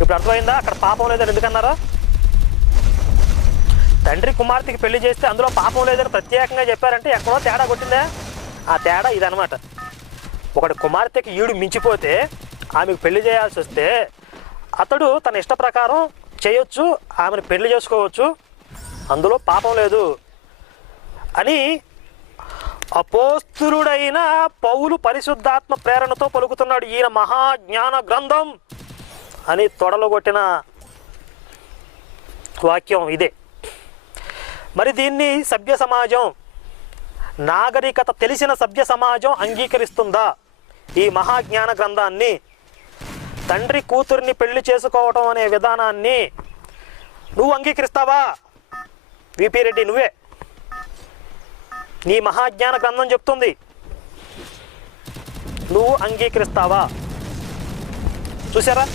ఇప్పుడు అర్థమైందా అక్కడ పాపం లేదని ఎందుకన్నారా? తండ్రి కుమార్తెకి పెళ్లి చేస్తే అందులో పాపం లేదని ప్రత్యేకంగా చెప్పారంటే ఎక్కడో తేడా కొట్టిందా? ఆ తేడా ఇదనమాట. ఒకటి కుమార్తెకి ఈడు మించిపోతే ఆమెకు పెళ్లి చేయాల్సి వస్తే అతడు తన ఇష్ట ప్రకారం చేయొచ్చు, ఆమెను పెళ్లి చేసుకోవచ్చు, అందులో పాపం లేదు అని అపోస్తులుడైన పౌలు పరిశుద్ధాత్మ ప్రేరణతో పలుకుతున్నాడు. ఈయన మహాజ్ఞాన గ్రంథం అని తొడలు కొట్టిన వాక్యం ఇదే. మరి దీన్ని సభ్య సమాజం, నాగరికత తెలిసిన సభ్య సమాజం అంగీకరిస్తుందా? ఈ మహాజ్ఞాన గ్రంథాన్ని, తండ్రి కూతురిని పెళ్లి చేసుకోవటం అనే విధానాన్ని నువ్వు అంగీకరిస్తావా? విపి రెడ్డి, నువ్వే, నీ మహాజ్ఞాన గ్రంథం చెప్తుంది, నువ్వు అంగీకరిస్తావా? చూసారా?